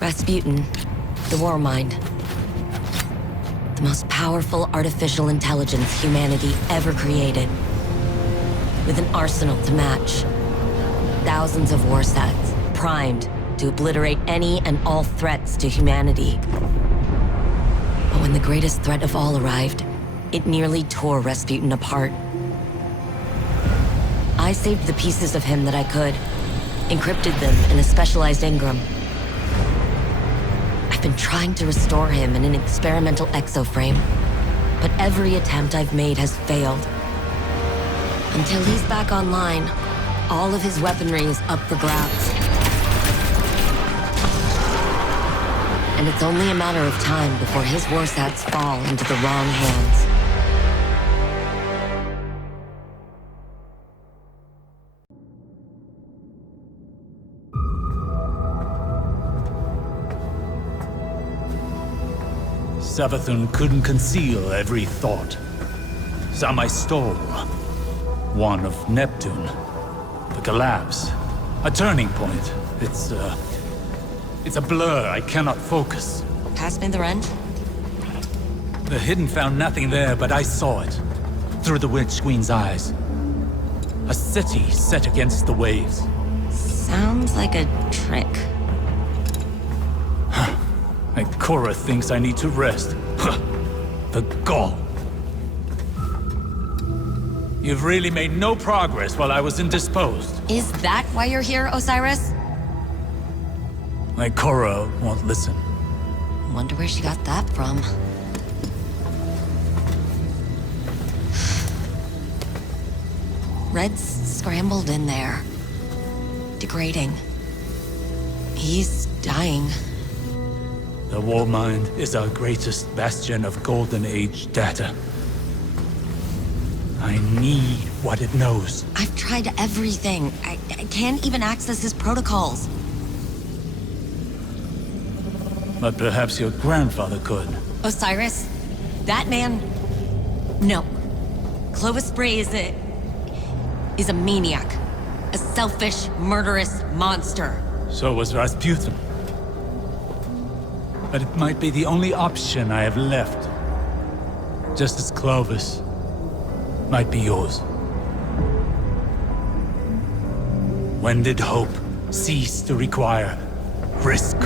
Rasputin, the war mind. The most powerful artificial intelligence humanity ever created. With an arsenal to match. Thousands of war sets, primed to obliterate any and all threats to humanity. But when the greatest threat of all arrived, it nearly tore Rasputin apart. I saved the pieces of him that I could, encrypted them in a specialized engram. I've been trying to restore him in an experimental exoframe, but every attempt I've made has failed. Until he's back online, all of his weaponry is up for grabs. And it's only a matter of time before his warsats fall into the wrong hands. Savathun couldn't conceal every thought. Some I stole. One of Neptune. The collapse. A turning point. It's a blur. I cannot focus. Pass me the wrench? The Hidden found nothing there, but I saw it. Through the Witch Queen's eyes. A city set against the waves. Sounds like a trick. And Korra thinks I need to rest. The gall. You've really made no progress while I was indisposed. Is that why you're here, Osiris? My Korra won't listen. Wonder where she got that from. Red's scrambled in there. Degrading. He's dying. The War Mind is our greatest bastion of Golden Age data. I need what it knows. I've tried everything. I can't even access his protocols. But perhaps your grandfather could. Osiris? That man? No. Clovis Bray is a maniac. A selfish, murderous monster. So was Rasputin. But it might be the only option I have left. Just as Clovis might be yours. When did hope cease to require risk?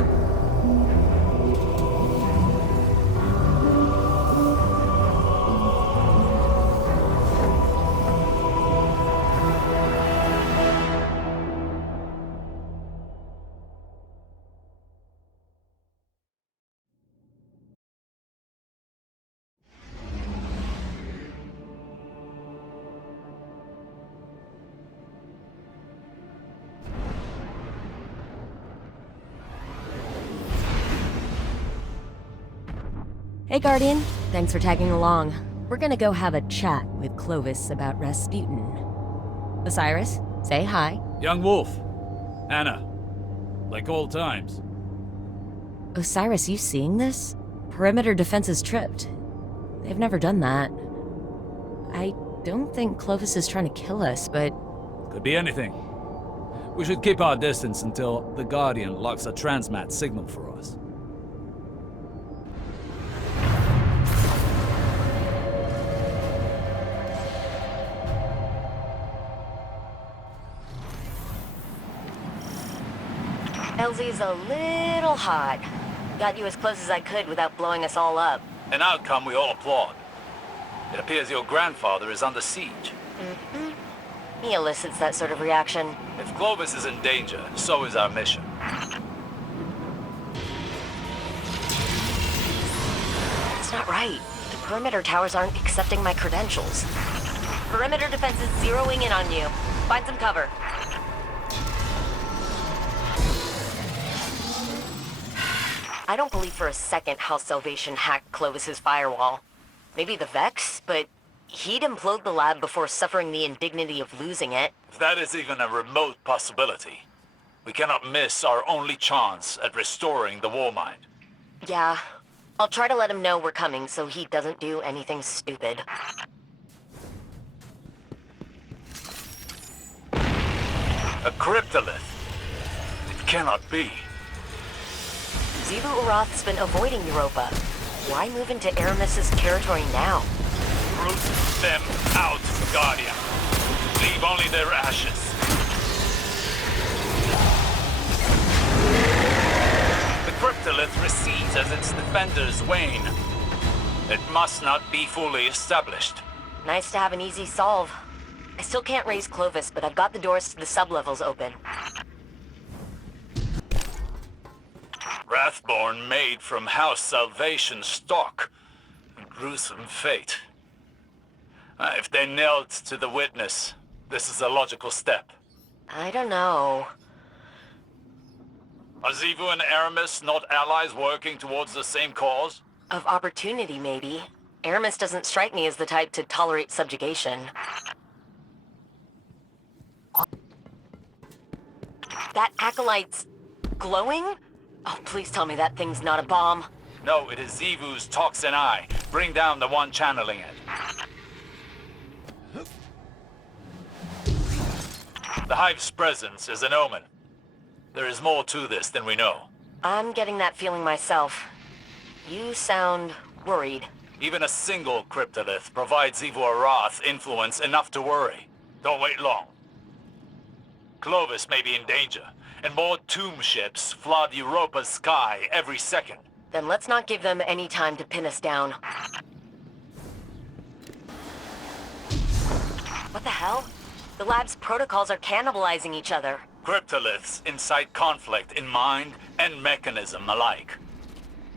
Hey, Guardian. Thanks for tagging along. We're gonna go have a chat with Clovis about Rasputin. Osiris, say hi. Young Wolf. Anna. Like old times. Osiris, you seeing this? Perimeter defenses tripped. They've never done that. I don't think Clovis is trying to kill us, but... Could be anything. We should keep our distance until the Guardian locks a transmat signal for us. LZ's a little hot. Got you as close as I could without blowing us all up. An outcome we all applaud. It appears your grandfather is under siege. He elicits that sort of reaction. If Clovis is in danger, so is our mission. It's not right. The perimeter towers aren't accepting my credentials. Perimeter defense is zeroing in on you. Find some cover. I don't believe for a second House Salvation hacked Clovis's firewall. Maybe the Vex, but he'd implode the lab before suffering the indignity of losing it. If that is even a remote possibility, we cannot miss our only chance at restoring the War Mind. Yeah. I'll try to let him know we're coming so he doesn't do anything stupid. A cryptolith? It cannot be. Xivu Arath's been avoiding Europa. Why move into Aramis's territory now? Root them out, Guardian. Leave only their ashes. The cryptolith recedes as its defenders wane. It must not be fully established. Nice to have an easy solve. I still can't raise Clovis, but I've got the doors to the sublevels open. Wrathborn made from House Salvation stock. A gruesome fate. If they knelt to the witness, this is a logical step. I don't know. Are Xivu and Aramis not allies working towards the same cause? Of opportunity, maybe. Aramis doesn't strike me as the type to tolerate subjugation. That acolyte's glowing? Oh, please tell me that thing's not a bomb. No, it is Xivu's toxin eye. Bring down the one channeling it. The Hive's presence is an omen. There is more to this than we know. I'm getting that feeling myself. You sound worried. Even a single cryptolith provides Xivu Arath influence enough to worry. Don't wait long. Clovis may be in danger, and more tomb ships flood Europa's sky every second. Then let's not give them any time to pin us down. What the hell? The lab's protocols are cannibalizing each other. Cryptoliths incite conflict in mind and mechanism alike.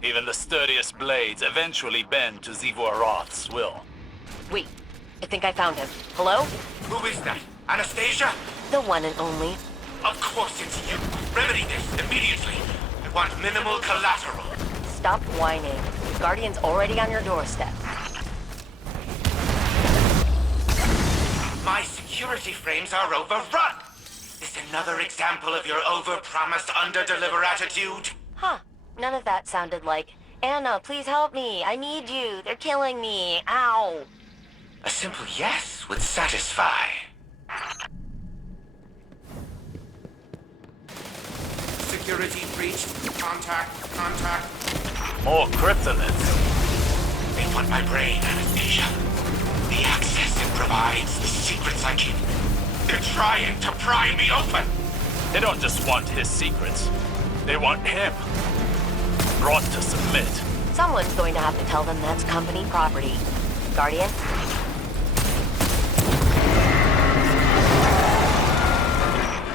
Even the sturdiest blades eventually bend to Xivu Arath's will. Wait, I think I found him. Hello? Who is that? Anastasia? The one and only. Of course it's you. Remedy this immediately. I want minimal collateral. Stop whining. Guardian's already on your doorstep. My security frames are overrun. Is this another example of your over-promise, under-deliver attitude? Huh. None of that sounded like, Anna, please help me. I need you. They're killing me. Ow. A simple yes would satisfy. Security breached. Contact. More cryptoliths. They want my brain, Anastasia. The access it provides, the secrets I keep. They're trying to pry me open. They don't just want his secrets. They want him. Brought to submit. Someone's going to have to tell them that's company property. Guardian?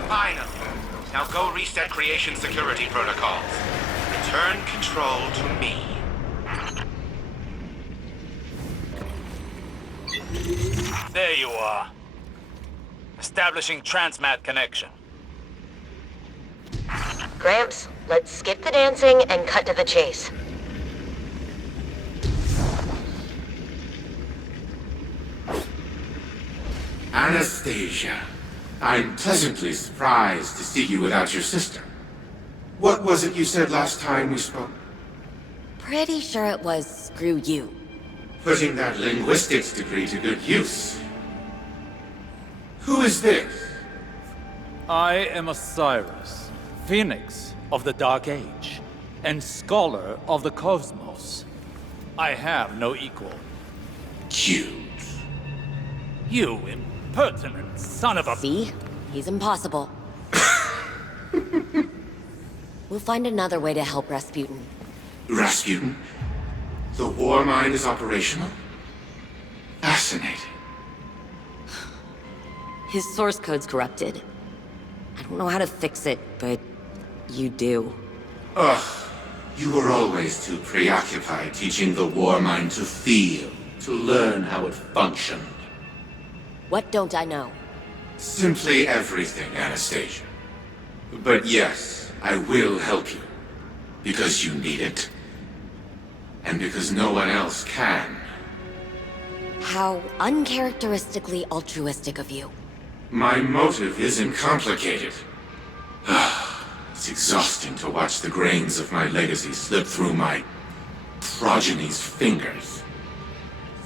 Finally. Now go reset creation security protocols. Return control to me. There you are. Establishing transmat connection. Gramps, let's skip the dancing and cut to the chase. Anastasia, I'm pleasantly surprised to see you without your sister. What was it you said last time we spoke? Pretty sure it was screw you. Putting that linguistics degree to good use. Who is this? I am Osiris, Phoenix of the Dark Age, and Scholar of the Cosmos. I have no equal. Cute. You impertinent son of a... See? He's impossible. We'll find another way to help Rasputin. Rasputin? The war mind is operational? Fascinating. His source code's corrupted. I don't know how to fix it, but you do. Ugh. You were always too preoccupied teaching the war mind to feel, to learn how it functioned. What don't I know? Simply everything, Anastasia. But yes, I will help you. Because you need it. And because no one else can. How uncharacteristically altruistic of you. My motive isn't complicated. It's exhausting to watch the grains of my legacy slip through my progeny's fingers.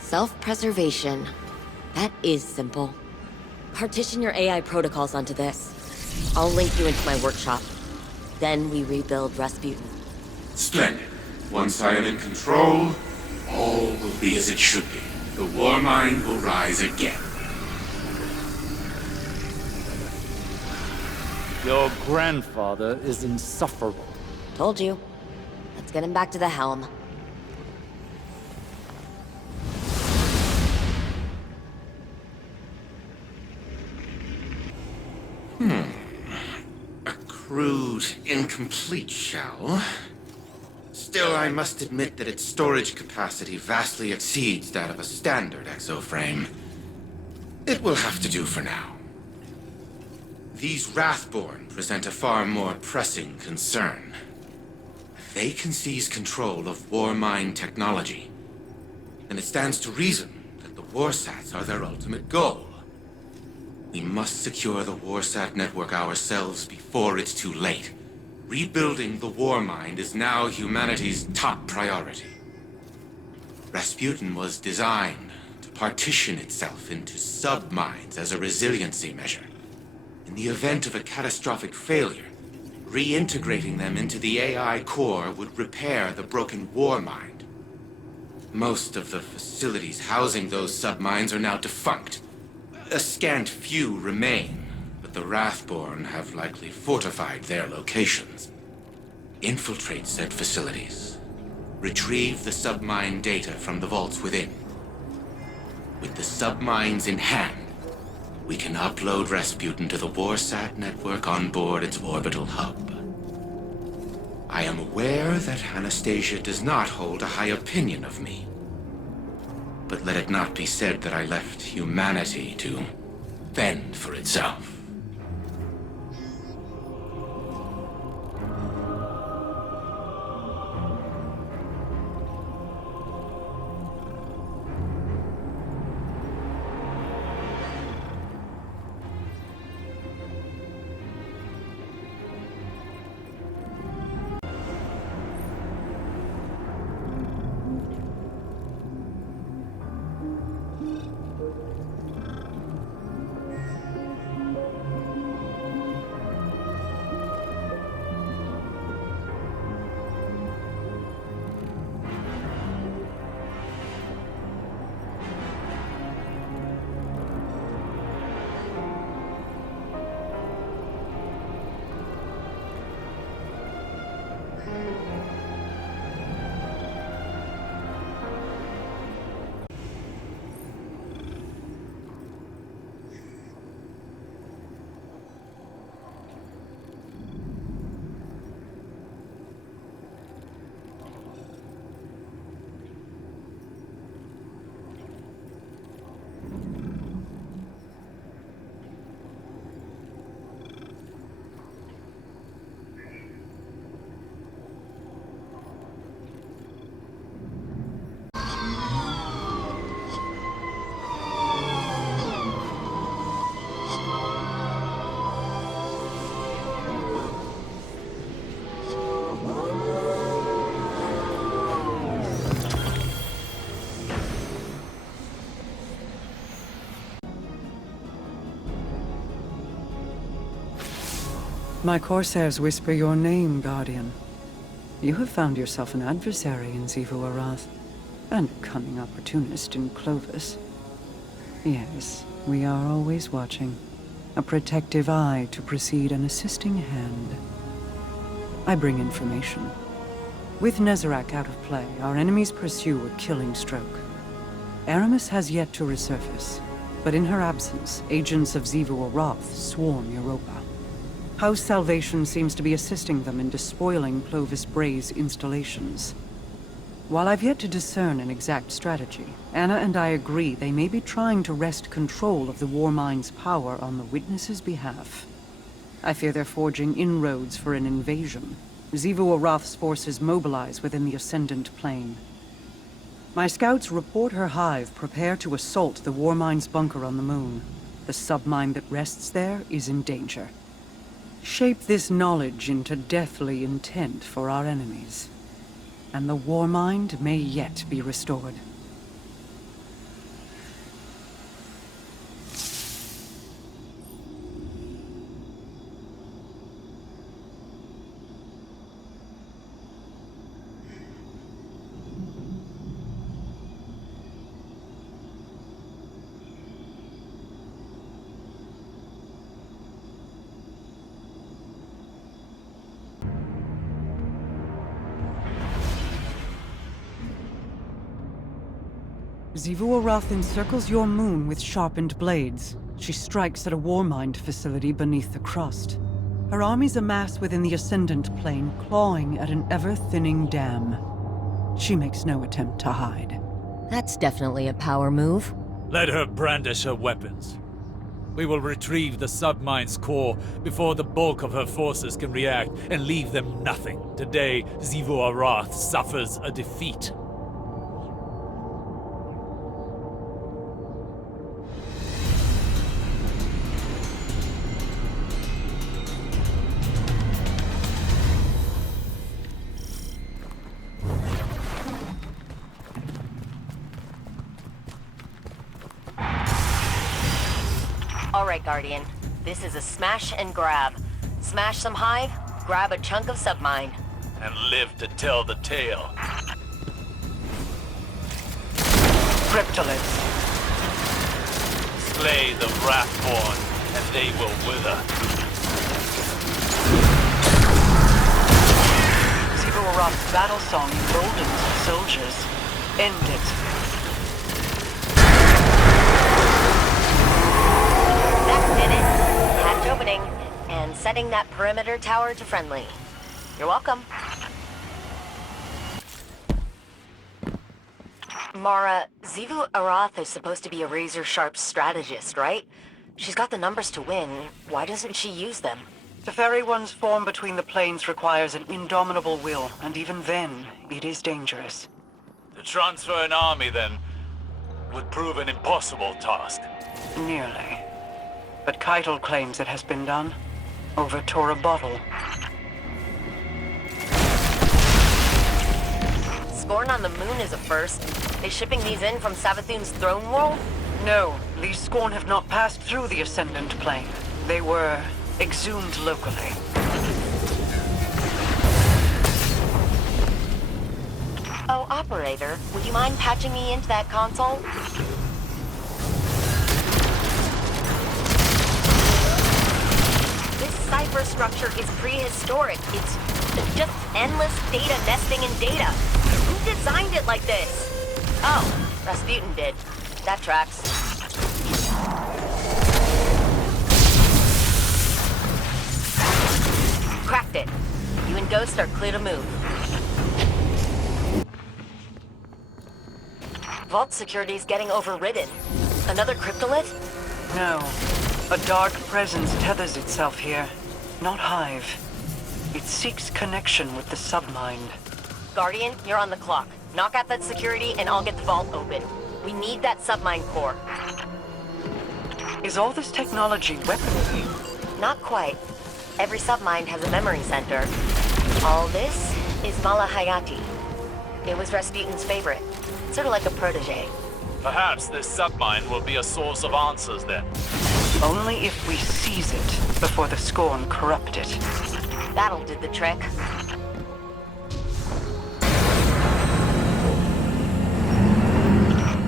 Self-preservation. That is simple. Partition your AI protocols onto this. I'll link you into my workshop. Then we rebuild Rasputin. Splendid. Once I am in control, all will be as it should be. The war mind will rise again. Your grandfather is insufferable. Told you. Let's get him back to the helm. A crude, incomplete shell. Still, I must admit that its storage capacity vastly exceeds that of a standard exoframe. It will have to do for now. These Wrathborn present a far more pressing concern. They can seize control of Warmind technology, and it stands to reason that the Warsats are their ultimate goal. We must secure the Warsat network ourselves before it's too late. Rebuilding the Warmind is now humanity's top priority. Rasputin was designed to partition itself into sub-minds as a resiliency measure. In the event of a catastrophic failure, reintegrating them into the AI core would repair the broken Warmind. Most of the facilities housing those sub-minds are now defunct. A scant few remain, but the Wrathborn have likely fortified their locations. Infiltrate said facilities. Retrieve the sub-mind data from the vaults within. With the sub-minds in hand, we can upload Rasputin to the Warsat network on board its orbital hub. I am aware that Anastasia does not hold a high opinion of me. But let it not be said that I left humanity to fend for itself. My Corsairs whisper your name, Guardian. You have found yourself an adversary in Xivu Arath, and a cunning opportunist in Clovis. Yes, we are always watching. A protective eye to precede an assisting hand. I bring information. With Nezarec out of play, our enemies pursue a killing stroke. Aramis has yet to resurface, but in her absence, agents of Xivu Arath swarm Europa. House Salvation seems to be assisting them in despoiling Clovis Bray's installations. While I've yet to discern an exact strategy, Anna and I agree they may be trying to wrest control of the Warmind's power on the Witness's behalf. I fear they're forging inroads for an invasion. Xivu Arath's forces mobilize within the Ascendant Plane. My scouts report her hive prepare to assault the Warmind's bunker on the moon. The submind that rests there is in danger. Shape this knowledge into deathly intent for our enemies, and the Warmind may yet be restored. Xivu Arath encircles your moon with sharpened blades. She strikes at a warmind facility beneath the crust. Her armies amass within the Ascendant Plane, clawing at an ever-thinning dam. She makes no attempt to hide. That's definitely a power move. Let her brandish her weapons. We will retrieve the submine's core before the bulk of her forces can react and leave them nothing. Today, Xivu Arath suffers a defeat. Alright, Guardian. This is a smash and grab. Smash some hive, grab a chunk of submine. And live to tell the tale. Cryptoliths. Slay the Wrathborn, and they will wither. Xivu Arath's battle song emboldens the soldiers. End it. That did it. Hatch opening, and setting that perimeter tower to friendly. You're welcome. Mara, Xivu Arath is supposed to be a razor-sharp strategist, right? She's got the numbers to win. Why doesn't she use them? To ferry one's form between the planes requires an indomitable will, and even then, it is dangerous. To transfer an army, then, would prove an impossible task. Nearly. But Keitel claims it has been done. Over Tora Bottle. Scorn on the moon is a first. They shipping these in from Savathun's throne world? No, these Scorn have not passed through the Ascendant Plane. They were exhumed locally. Oh, operator, would you mind patching me into that console? This cipher structure is prehistoric. It's just endless data nesting in data. Who designed it like this? Oh, Rasputin did. That tracks. Cracked it. You and Ghost are clear to move. Vault security's getting overridden. Another cryptolith? No. A dark presence tethers itself here. Not Hive. It seeks connection with the submind. Guardian, you're on the clock. Knock out that security and I'll get the vault open. We need that submine core. Is all this technology weaponry? Not quite. Every submine has a memory center. All this is Malahayati. It was Rasputin's favorite. Sort of like a protege. Perhaps this submine will be a source of answers, then. Only if we seize it before the Scorn corrupt it. That'll do the trick.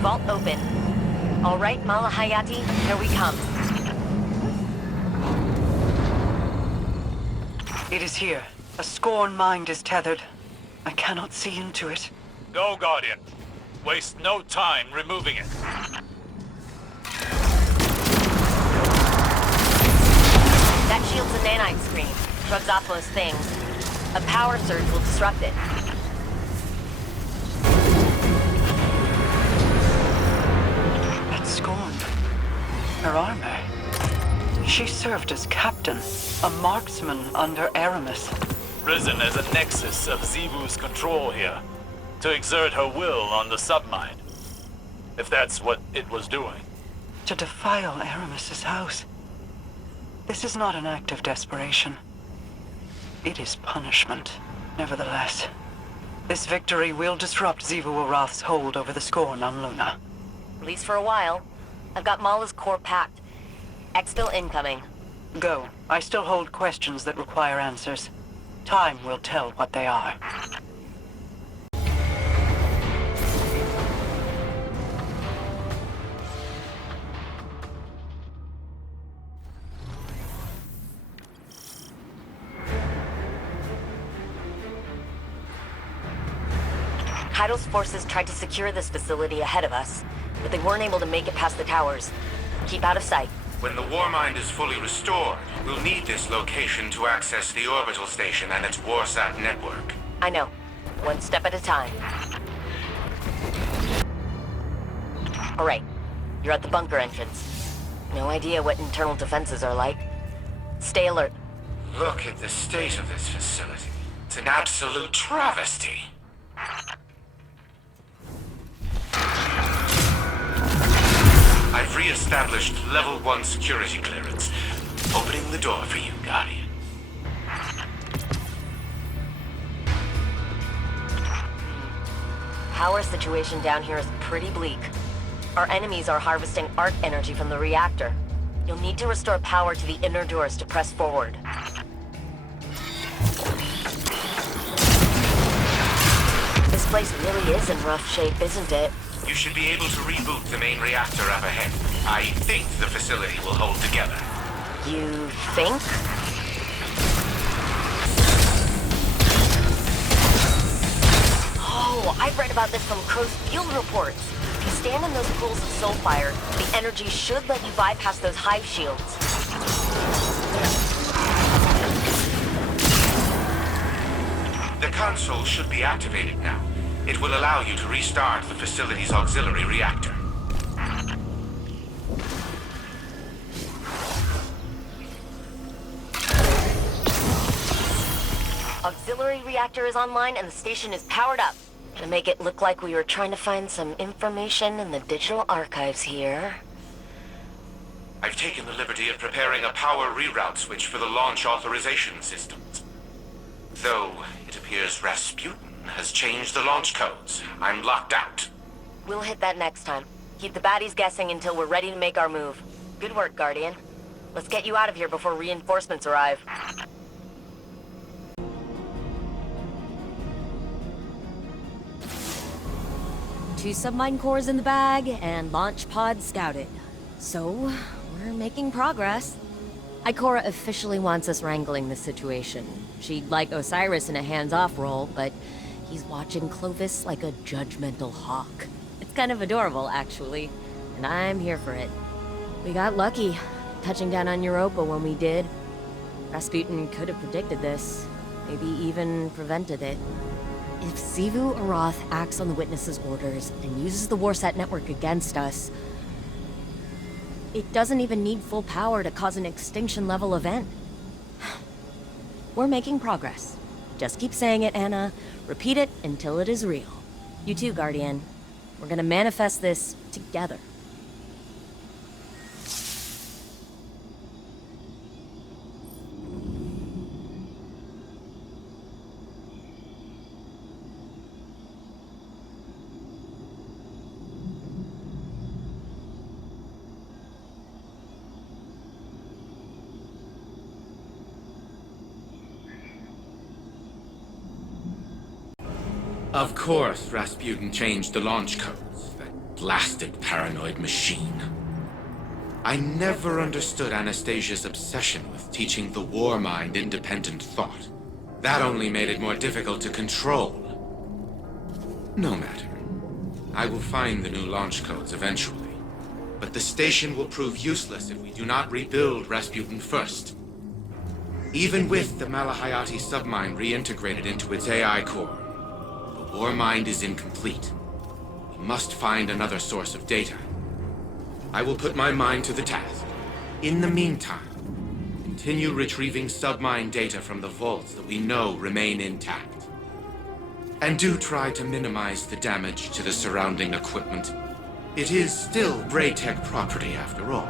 Vault open. All right, Malahayati, here we come. It is here. A Scorn mind is tethered. I cannot see into it. Go, Guardian. Waste no time removing it. That shield's a nanite screen. Shrugs off most things. A power surge will disrupt it. That's Scorn. Her armor. She served as captain, a marksman under Aramis. Risen as a nexus of Xivu's control here, to exert her will on the submine. If that's what it was doing. To defile Aramis's house. This is not an act of desperation. It is punishment, nevertheless. This victory will disrupt Xivu Arath's hold over the Scorn on Luna. At least for a while. I've got Mala's core packed. Exfil incoming. Go. I still hold questions that require answers. Time will tell what they are. Heidel's forces tried to secure this facility ahead of us. but they weren't able to make it past the towers. Keep out of sight. When the Warmind is fully restored, we'll need this location to access the orbital station and its Warsat network. I know. One step at a time. Alright. You're at the bunker entrance. No idea what internal defenses are like. Stay alert. Look at the state of this facility. It's an absolute travesty. I've re-established level 1 security clearance. Opening the door for you, Guardian. Power situation down here is pretty bleak. Our enemies are harvesting arc energy from the reactor. You'll need to restore power to the inner doors to press forward. This place really is in rough shape, isn't it? You should be able to reboot the main reactor up ahead. I think the facility will hold together. You think? Oh, I've read about this from Crow's field reports. If you stand in those pools of soul fire, the energy should let you bypass those hive shields. The console should be activated now. It will allow you to restart the facility's auxiliary reactor. Auxiliary reactor is online and the station is powered up. To make it look like we were trying to find some information in the digital archives here. I've taken the liberty of preparing a power reroute switch for the launch authorization systems. Though it appears Rasputin has changed the launch codes. I'm locked out. We'll hit that next time. Keep the baddies guessing until we're ready to make our move. Good work, Guardian. Let's get you out of here before reinforcements arrive. Two submine cores in the bag, and launch pod scouted. So, we're making progress. Ikora officially wants us wrangling this situation. She'd like Osiris in a hands-off role, but he's watching Clovis like a judgmental hawk. It's kind of adorable, actually, and I'm here for it. We got lucky, touching down on Europa when we did. Rasputin could have predicted this, maybe even prevented it. If Xivu Arath acts on the Witness's orders and uses the Warsat network against us, it doesn't even need full power to cause an extinction-level event. We're making progress. Just keep saying it, Anna. Repeat it until it is real. You too, Guardian. We're gonna manifest this together. Of course, Rasputin changed the launch codes. That blasted paranoid machine. I never understood Anastasia's obsession with teaching the Warmind independent thought. That only made it more difficult to control. No matter. I will find the new launch codes eventually. But the station will prove useless if we do not rebuild Rasputin first. Even with the Malahayati submine reintegrated into its AI core, the Warmind is incomplete. We must find another source of data. I will put my mind to the task. In the meantime, continue retrieving submine data from the vaults that we know remain intact. And do try to minimize the damage to the surrounding equipment. It is still Braytech property after all.